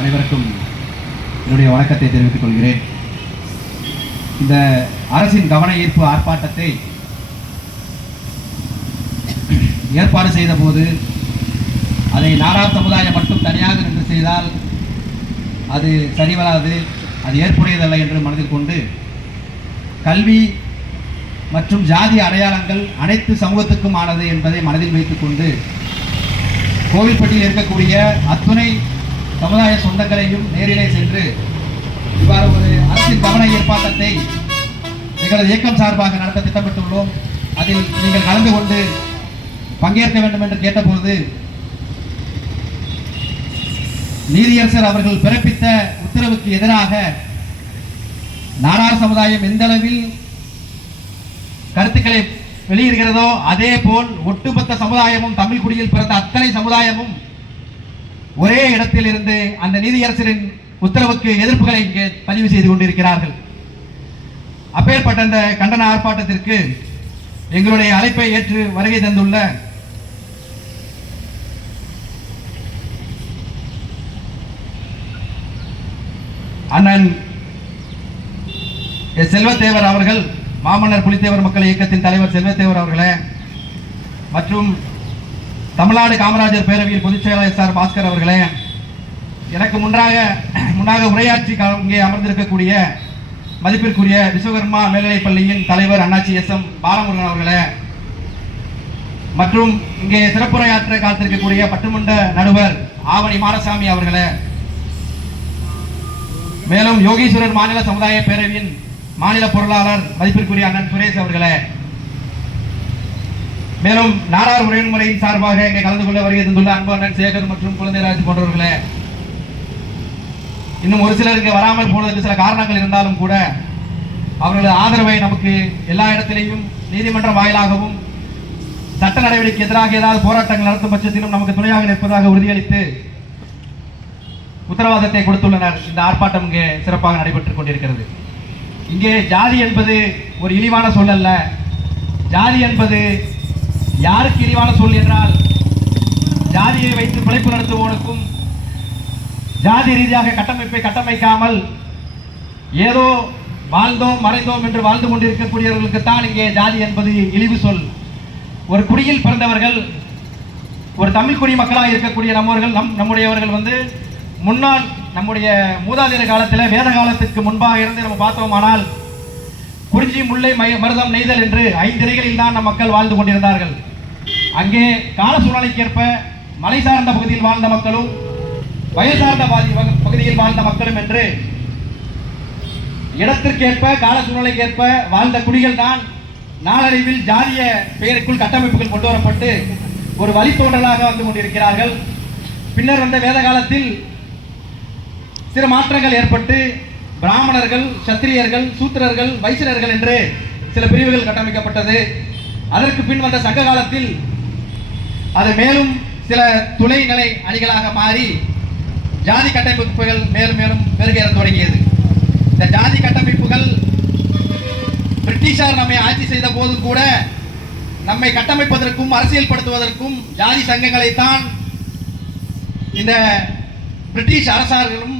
அனைவருக்கும் என்னுடைய வணக்கத்தை தெரிவித்துக் கொள்கிறேன். இந்த அரசின் கவன ஈர்ப்பு ஆர்ப்பாட்டத்தை ஏற்பாடு செய்த போது அதை நாடார் சமுதாயம் மட்டும் தனியாக நின்று செய்தால் அது சரிவராது, அது ஏற்புடையதல்ல என்று மனதில் கொண்டு கல்வி மற்றும் ஜாதி அடையாளங்கள் அனைத்து சமூகத்துக்கும் ஆனது என்பதை மனதில் வைத்துக் கொண்டு கோவில்பட்டியில் இருக்கக்கூடிய அத்துணை சமுதாய சொந்தங்களையும் நேரிலே சென்று இவ்வாறு ஒரு அரசின் கவன ஏற்பாட்டத்தை எங்களது இயக்கம் சார்பாக நடத்த திட்டமிட்டுள்ளோம். அதில் நீங்கள் கலந்து கொண்டு பங்கேற்க வேண்டும் என்று கேட்டபோது நீதியரசர் அவர்கள் பிறப்பித்த உத்தரவுக்கு எதிராக நாடார் சமுதாயம் எந்த அளவில் கருத்துக்களை வெளியிடுகிறதோ அதே போல் ஒட்டுமொத்த சமுதாயமும் தமிழ் குடியில் பிறந்த அத்தனை சமுதாயமும் ஒரே இடத்தில் இருந்து அந்த நீதியரசரின் உத்தரவுக்கு எதிர்ப்புகளை இங்கே பதிவு செய்து கொண்டிருக்கிறார்கள். அப்பேற்பட்ட அந்த கண்டன ஆர்ப்பாட்டத்திற்கு எங்களுடைய அழைப்பை ஏற்று வருகை தந்துள்ள அண்ணன் செல்வத்தேவர் அவர்கள், மாமன்னர் புலித்தேவர் மக்கள் இயக்கத்தின் தலைவர் செல்வத்தேவர் அவர்களே, மற்றும் தமிழ்நாடு காமராஜர் பேரவையில் பொதுச் செயலாளர் சார் பாஸ்கர் அவர்களே, எனக்கு முன்னாக உரையாற்றி இங்கே அமர்ந்திருக்கக்கூடிய மதிப்பிற்குரிய விஸ்வகர்மா மேல்நிலைப் பள்ளியின் தலைவர் அண்ணாச்சி SM பாலமுருகன் அவர்களே, மற்றும் இங்கே சிறப்புரையாற்ற காத்திருக்கக்கூடிய பட்டுமன்ற நடுவர் ஆவணி மாரசாமி அவர்களே, மேலும் யோகீஸ்வரர் மாநில சமுதாய பேரவையின் மாநில பொருளாளர் மதிப்பிற்குரிய அண்ணன் சுரேஷ் அவர்களே, மேலும் நாடார் உரைமுறையின் சார்பாக இங்கே கலந்து கொள்ள வருகை தந்துள்ள அன்பு அண்ணன் சேகர் மற்றும் குழந்தைராஜ் போன்றவர்களே, இன்னும் ஒரு சிலருக்கு வராமல் போனதற்கு சில காரணங்கள் இருந்தாலும் கூட அவர்களது ஆதரவை நமக்கு எல்லா இடத்திலேயும் நீதிமன்றம் வாயிலாகவும் சட்ட நடவடிக்கை எதிராக ஏதாவது போராட்டங்கள் நடத்தும் பட்சத்திலும் நமக்கு துணையாக நிற்பதாக உறுதியளித்து உத்தரவாதத்தை கொடுத்துள்ளனர். இந்த ஆர்ப்பாட்டம் இங்கே சிறப்பாக நடைபெற்றுக் கொண்டிருக்கிறது. இங்கே ஜாதி என்பது ஒரு இழிவான சொல் அல்ல. ஜாதி என்பது யாருக்கு இழிவான சொல் என்றால், ஜாதியை வைத்து பிழைப்பு நடத்துவோனுக்கும் ஜாதி ரீதியாக கட்டமைப்பை கட்டமைக்காமல் ஏதோ வாழ்ந்தோம் மறைந்தோம் என்று வாழ்ந்து கொண்டிருக்கக்கூடியவர்களுக்குத்தான் இங்கே ஜாதி என்பது இழிவு சொல். ஒரு குடியில் பிறந்தவர்கள், ஒரு தமிழ் குடி மக்களாக இருக்கக்கூடிய நம்முடையவர்கள் முன்னாள் நம்முடைய மூதாதையர் காலத்தில் வேத காலத்துக்கு முன்பாக இருந்து நம்ம பார்த்தோமானால் குறிஞ்சி முல்லை மருதம் நெய்தல் என்று 5 திணைகளில் தான் நம் மக்கள் வாழ்ந்து கொண்டிருந்தார்கள். அங்கே கால சூழ்நிலைக்கேற்ப மலை சார்ந்த பகுதியில் வாழ்ந்த மக்களும் வயல் சார்ந்த பகுதியில் வாழ்ந்த மக்களும் என்று இடத்திற்கேற்ப கால சூழ்நிலைக்கேற்ப வாழ்ந்த குடிகள் தான் நாளடைவில் ஜாதிய பெயருக்குள் கட்டமைப்புகள் கொண்டு வரப்பட்டு ஒரு வழித்தோன்றலாக வந்து கொண்டிருக்கிறார்கள். பின்னர் வந்த வேத காலத்தில் சில மாற்றங்கள் ஏற்பட்டு பிராமணர்கள், சத்திரியர்கள், சூத்திரர்கள், வைசியர்கள் என்று சில பிரிவுகள் கட்டமைக்கப்பட்டது. அதற்கு பின் வந்த சங்க காலத்தில் அது மேலும் சில துணைநிலை அணிகளாக மாறி ஜாதி கட்டமைப்புகள் மேலும் மேலும் பெருகேற தொடங்கியது. இந்த ஜாதி கட்டமைப்புகள் பிரிட்டிஷார் நம்மை ஆட்சி செய்த போது கூட நம்மை கட்டமைப்பதற்கும் அரசியல்படுத்துவதற்கும் ஜாதி சங்கங்களைத்தான் இந்த பிரிட்டிஷ் அரசார்களும்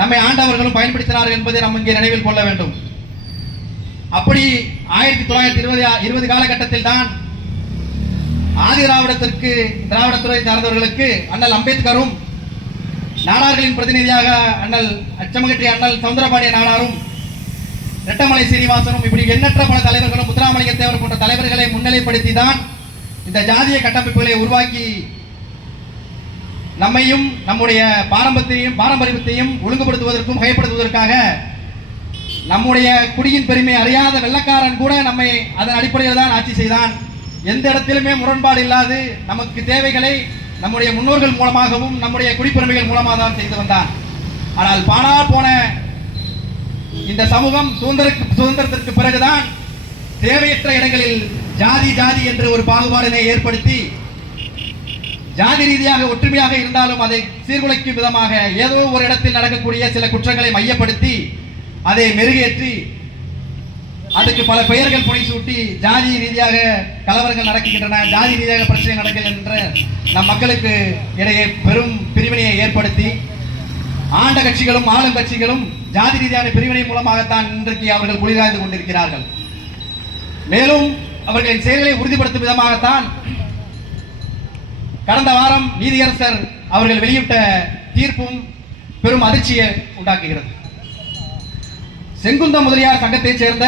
நம்மை ஆண்டவர்களும் பயன்படுத்தினார்கள் என்பதை நாம் இங்கே நினைவில் கொள்ள வேண்டும். அப்படி 1920 காலகட்டத்தில் தான் ஆதி திராவிடத்துறை சார்ந்தவர்களுக்கு அண்ணல் அம்பேத்கரும் நாடார்களின் பிரதிநிதியாக அண்ணல் அச்சமகற்றி அண்ணல் சவுந்தரபாண்டிய நாடாரும் ரெட்டமலை சீனிவாசனும் இப்படி எண்ணற்ற பல தலைவர்களும் முத்துராமலிங்க தேவர் போன்ற தலைவர்களை முன்னிலைப்படுத்தி தான் இந்த ஜாதிய கட்டமைப்புகளை உருவாக்கி நம்மையும் நம்முடைய பாரம்பரியத்தையும் ஒழுங்குபடுத்துவதற்கும் வகைப்படுத்துவதற்காக நம்முடைய குடியின் பெருமை அறியாத வெள்ளக்காரன் கூட நம்மை அதன் அடிப்படையில் தான் ஆட்சி செய்தான். எந்த இடத்திலுமே முரண்பாடு இல்லாது நமக்கு தேவைகளை நம்முடைய முன்னோர்கள் மூலமாகவும் நம்முடைய குடிப்பெருமைகள் மூலமாக தான் செய்து வந்தான். ஆனால் பாழா போன இந்த சமூகம் சுதந்திரத்திற்கு பிறகுதான் தேவையற்ற இடங்களில் ஜாதி என்று ஒரு பாகுபாடினை ஏற்படுத்தி ஜாதி ரீதியாக ஒற்றுமையாக இருந்தாலும் அதை சீர்குலைக்கும் விதமாக ஏதோ ஒரு இடத்தில் நடக்கக்கூடிய சில குற்றங்களை மையப்படுத்தி அதை மெருகேற்றி அதுக்கு பல பெயர்கள் புனை சூட்டி ஜாதி ரீதியாக கலவரங்கள் நடக்கின்றன, ஜாதி ரீதியாக பிரச்சனை நடக்கின்றன நம் மக்களுக்கு இடையே பெரும் பிரிவினையை ஏற்படுத்தி ஆண்ட கட்சிகளும் ஆளும் கட்சிகளும் ஜாதி ரீதியான பிரிவினை மூலமாகத்தான் இன்றைக்கு அவர்கள் குளிராய்ந்து கொண்டிருக்கிறார்கள். மேலும் அவர்களின் செயல்களை உறுதிப்படுத்தும் விதமாகத்தான் கடந்த வாரம் நீதியரசர் அவர்கள் வெளியிட்ட தீர்ப்பும் பெரும் அதிர்ச்சியை உண்டாக்குகிறது. செங்குந்த முதலியார் சங்கத்தைச் சேர்ந்த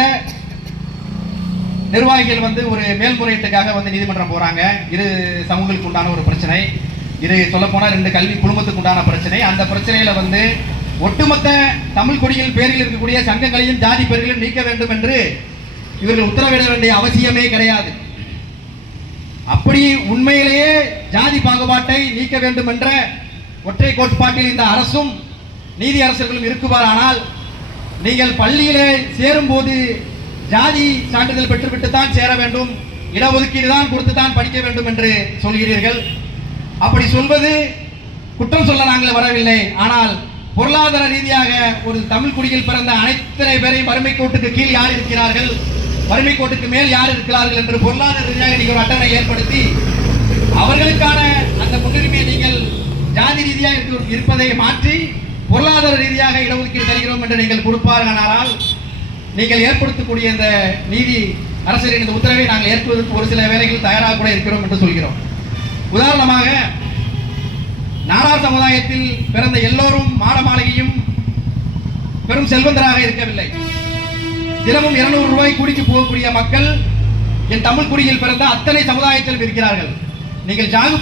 நிர்வாகிகள் ஒரு மேல்முறையீட்டுக்காக நீதிமன்றம் போறாங்க. இரு சமூகங்களுக்கு உண்டான ஒரு பிரச்சனை, இது சொல்ல போனா 2 கல்வி குழுமத்துக்கு உண்டான பிரச்சனை. அந்த பிரச்சனையில ஒட்டுமொத்த தமிழ் கொடியில் பேரில் இருக்கக்கூடிய சங்கங்களையும் ஜாதி பேர்களையும் நீக்க வேண்டும் என்று இவர்கள் உத்தரவிட வேண்டிய அவசியமே கிடையாது. அப்படி உண்மையிலேயே ஜாதி பாகுபாட்டை நீக்க வேண்டும் என்ற ஒற்றை கோட்பாட்டில் இந்த அரசும் நீதி அரசர்களும் இருக்குவாரானால் நீங்கள் பள்ளியிலே சேரும் போது ஜாதி சான்றிதழ் பெற்றுவிட்டு தான் சேர வேண்டும், இடஒதுக்கீடு தான் கொடுத்து தான் படிக்க வேண்டும் என்று சொல்கிறீர்கள். அப்படி சொல்வது குற்றம் சொல்ல நாங்கள் வரவில்லை. ஆனால் பொருளாதார ரீதியாக ஒரு தமிழ் குடியில் பிறந்த அனைத்தனை பேரையும் வறுமை கோட்டுக்கு கீழ் யார் இருக்கிறார்கள், வறுமை கோட்டுக்கு மேல் யார் இருக்கிறார்கள் என்று பொருளாதார ரீதியாக நீங்கள் ஒரு அட்டவணை ஏற்படுத்தி அவர்களுக்கான அந்த முன்னுரிமையை நீங்கள் ஜாதி ரீதியாக இருப்பதை மாற்றி பொருளாதார ரீதியாக இடஒதுக்கீடு தருகிறோம் என்று நீங்கள் கொடுப்பார்களானால் நீங்கள் ஏற்படுத்தக்கூடிய இந்த நீதி அரசரின் இந்த உத்தரவை நாங்கள் ஏற்படுவதற்கு ஒரு சில வேலைகள் தயாராக கூட இருக்கிறோம் என்று சொல்கிறோம். உதாரணமாக நாடார் சமுதாயத்தில் பிறந்த எல்லோரும் மாட மாளிகையும் பெரும் செல்வந்தராக இருக்கவில்லை. தினமும் 200 ரூபாய் கூடிக்கு போகக்கூடிய மக்கள் என் தமிழ் குடியில் பிறந்த அத்தனை சமுதாயத்திலும் இருக்கிறார்கள். நீங்கள் ஜாதி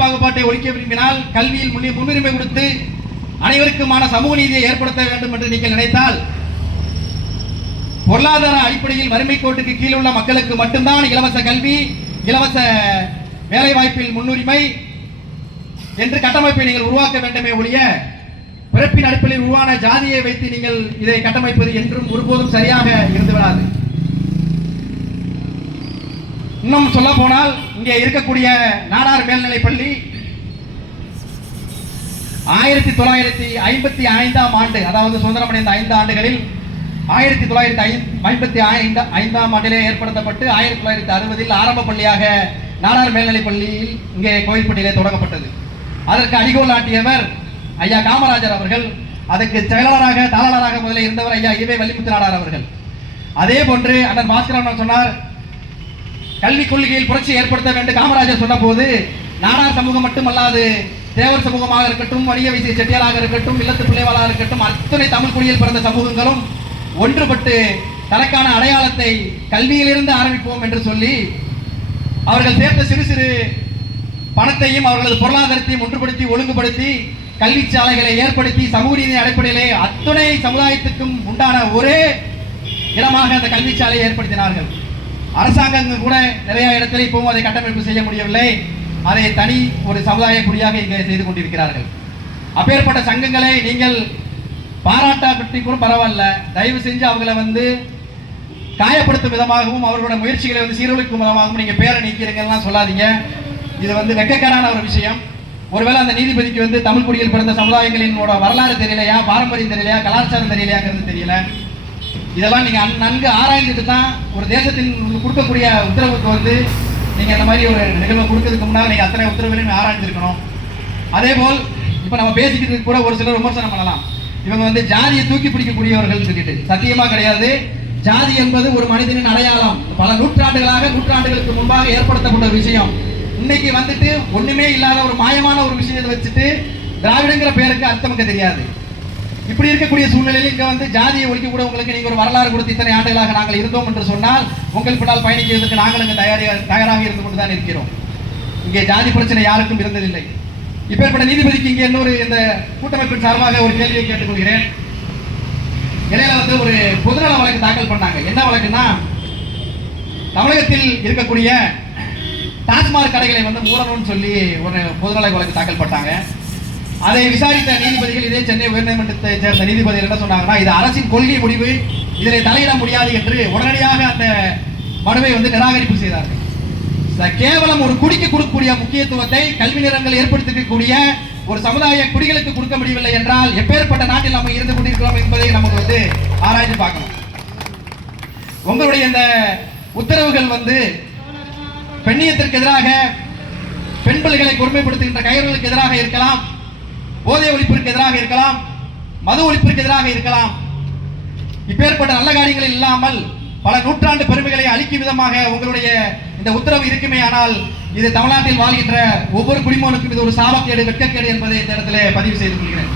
பாகுபாட்டை ஒழிக்க விரும்பினால் கல்வியில் முன்னுரிமை கொடுத்து அனைவருக்குமான சமூக நீதியை ஏற்படுத்த வேண்டும் என்று நீங்கள் நினைத்தால் பொருளாதார அடிப்படையில் வறுமை கோட்டுக்கு கீழ் உள்ள மக்களுக்கு மட்டும்தான் இலவச கல்வி, இலவச வேலை வாய்ப்பில் முன்னுரிமை என்று கட்டமைப்பை நீங்கள் உருவாக்க வேண்டுமே ஒழிய பிறப்பின் அடிப்படையில் உருவான ஜாதியை வைத்து நீங்கள் இதை கட்டமைப்பது என்றும் ஒருபோதும் சரியாக இருந்துவிடாது. இன்னும் சொல்ல போனால் இங்கே இருக்கக்கூடிய நாடார் மேல்நிலைப் பள்ளி 1955ஆம் ஆண்டு, அதாவது சுதந்திரம் அடைந்த 5 ஆண்டுகளில் 1955ஆம் ஆண்டிலே ஏற்படுத்தப்பட்டு 1960இல் ஆரம்ப பள்ளியாக நாடார் மேல்நிலைப் பள்ளியில் இங்கே கோயில்பட்டியிலே தொடங்கப்பட்டது. அதற்கு அடிகோல் ஆட்டியவர் ஐயா காமராஜர் அவர்கள். அதற்கு செயலாளராக தாளராக முதலில் இருந்தவர் ஐயா ஈவே வள்ளிமுத்து நாடார் அவர்கள். அதே போன்று அண்ணன் பாஸ்கரன் சொன்னார், கல்விக் கொள்கையில் புரட்சி ஏற்படுத்த வேண்டும் காமராஜர் சொன்ன போது நாடார் சமூகம் மட்டுமல்லாது தேவர் சமூகமாக இருக்கட்டும், வணிக வைசிய செட்டியாராக இருக்கட்டும், இல்லத்து பிள்ளைவாளாக இருக்கட்டும், அத்தனை தமிழ் குடியில் பிறந்த சமூகங்களும் ஒன்றுபட்டு தனக்கான அடையாளத்தை கல்வியிலிருந்து ஆரம்பிப்போம் என்று சொல்லி அவர்கள் சேர்த்த சிறு சிறு பணத்தையும் அவர்களது பொருளாதாரத்தையும் ஒன்றுபடுத்தி ஒழுங்குபடுத்தி கல்வி சாலைகளை ஏற்படுத்தி சமூக நீதி அடிப்படையிலே அத்துணை சமுதாயத்துக்கும் உண்டான ஒரே இடமாக அந்த கல்வி சாலையை ஏற்படுத்தினார்கள். அரசாங்கங்கள் கூட நிறைய இடத்துல இப்பவும் அதை கட்டமைப்பு செய்ய முடியவில்லை. அதை தனி ஒரு சமுதாய குடியாக இங்கே செய்து கொண்டிருக்கிறார்கள். அப்பேற்பட்ட சங்கங்களை நீங்கள் பாராட்டாட்டி கூட பரவாயில்ல, தயவு செஞ்சு அவங்களை காயப்படுத்தும் விதமாகவும் அவர்களோட முயற்சிகளை சீரழிக்கும் விதமாகவும் நீங்க பேரை நீக்கிறீங்கலாம் சொல்லாதீங்க. இது வெட்கக்கேடான ஒரு விஷயம். ஒருவேளை அந்த நீதிபதிக்கு தமிழ் குடியில் பிறந்த சமுதாயங்களின் வரலாறு தெரியலையா, பாரம்பரியம் தெரியலையா, கலாச்சாரம் தெரியலையாங்கிறது தெரியல. இதெல்லாம் நீங்க நன்கு ஆராய்ந்துட்டு தான் ஒரு தேசத்தின் கொடுக்கக்கூடிய உத்தரவுக்கு நீங்க இந்த மாதிரி ஒரு நிகழ்வை கொடுக்கறதுக்கு முன்னால் நீங்க அத்தனை உத்தரவுகளையும் ஆராய்ந்திருக்கணும். அதே போல் இப்ப நம்ம பேசிக்கிட்டு கூட ஒரு சிலர் விமர்சனம் பண்ணலாம், இவங்க ஜாதியை தூக்கி பிடிக்கக்கூடியவர்கள் சொல்லிட்டு. சத்தியமா கிடையாது. ஜாதி என்பது ஒரு மனிதனின் அடையாளம். பல நூற்றாண்டுகளுக்கு முன்பாக ஏற்படுத்தப்பட்ட ஒரு விஷயம். இன்னைக்கு ஒண்ணுமே இல்லாத ஒரு மாயமான ஒரு விஷயத்தை வச்சுட்டு திராவிடங்கிற பேருக்கு அர்த்தமுக்க தெரியாது. இப்படி இருக்கக்கூடிய சூழ்நிலையில் இங்க ஜாதியை ஒழிக்க கூட உங்களுக்கு நீங்க ஒரு வரலாறு கொடுத்து இத்தனை ஆண்டுகளாக நாங்கள் இருந்தோம் என்று சொன்னால் உங்கள் பின்னால் பயணிக்கிறதுக்கு நாங்கள் இங்கே தயாராக இருந்து கொண்டுதான் இருக்கிறோம். இங்கே ஜாதி பிரச்சனை யாருக்கும் இருந்ததில்லை. இப்பேற்பட்ட நீதிபதிக்கு இங்கே இன்னொரு இந்த கூட்டமைப்பின் சார்பாக ஒரு கேள்வியை கேட்டுக்கொள்கிறேன். இடையில ஒரு பொதுநல வழக்கு தாக்கல் பண்ணாங்க. என்ன வழக்குன்னா, தமிழகத்தில் இருக்கக்கூடிய டாஸ்மாக் கடைகளை மூடணும்னு சொல்லி ஒரு பொதுநல வழக்கு தாக்கல் பண்ணாங்க. அதை விசாரித்த நீதிபதிகள், இதே சென்னை உயர்நீதிமன்றத்தை சேர்ந்த நீதிபதிகள் என்ன சொன்னாங்கன்னா, இது அரசின் கொள்கை முடிவு, இதனை தலையிட முடியாது என்று உடனடியாக அந்த மனுவை நிராகரிப்பு செய்தார்கள். கேவலம் ஒரு குடிக்கு கொடுக்கக்கூடிய முக்கியத்துவத்தை கல்வி நிறுவனங்கள் ஏற்படுத்தக்கூடிய ஒரு சமுதாய குடிகளுக்கு கொடுக்க முடியவில்லை என்றால் எப்பேற்பட்ட நாட்டில் நம்ம இருந்து கொண்டிருக்கிறோம் என்பதை நமக்கு ஆராய்ந்து பார்க்கணும். உங்களுடைய இந்த உத்தரவுகள் வந்து பெண்ணியத்திற்கு எதிராக, பெண் பிள்ளைகளை கொடுமைப்படுத்துகின்ற கையர்களுக்கு எதிராக இருக்கலாம், போதை ஒழிப்பிற்கு எதிராக இருக்கலாம், மது ஒழிப்பிற்கு எதிராக இருக்கலாம். இப்பேற்பட்ட நல்ல காரியங்கள் இல்லாமல் பல நூற்றாண்டு பெருமைகளை அளிக்கும் விதமாக உங்களுடைய இந்த உத்தரவு இருக்குமே, ஆனால் இது தமிழ்நாட்டில் வாழ்கின்ற ஒவ்வொரு குடிமகனுக்கும் இது ஒரு சாபக்கேடு, வெட்கக்கேடு என்பதை இந்த இடத்திலே பதிவு செய்து கொள்கிறேன்.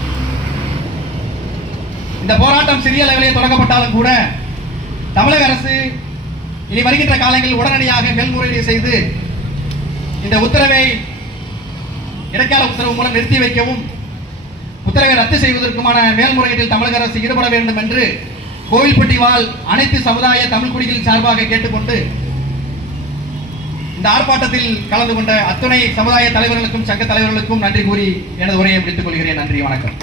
இந்த போராட்டம் சிறிய அளவிலே தொடங்கப்பட்டாலும் கூட தமிழக அரசு இனி வருகின்ற காலங்களில் உடனடியாக மேல்முறையீடு செய்து இந்த உத்தரவை இடைக்கால உத்தரவு மூலம் நிறுத்தி வைக்கவும், உத்தரவை ரத்து செய்வதற்குமான மேல்முறையீட்டில் தமிழக அரசு ஈடுபட வேண்டும் என்று கோவில்பட்டி வாழ் அனைத்து சமுதாய தமிழ் குடிகளின் சார்பாக கேட்டுக்கொண்டு, இந்த ஆர்ப்பாட்டத்தில் கலந்து கொண்ட அத்துணை சமுதாய தலைவர்களுக்கும் சங்க தலைவர்களுக்கும் நன்றி கூறி எனது உரையை முடித்துக் கொள்கிறேன். நன்றி, வணக்கம்.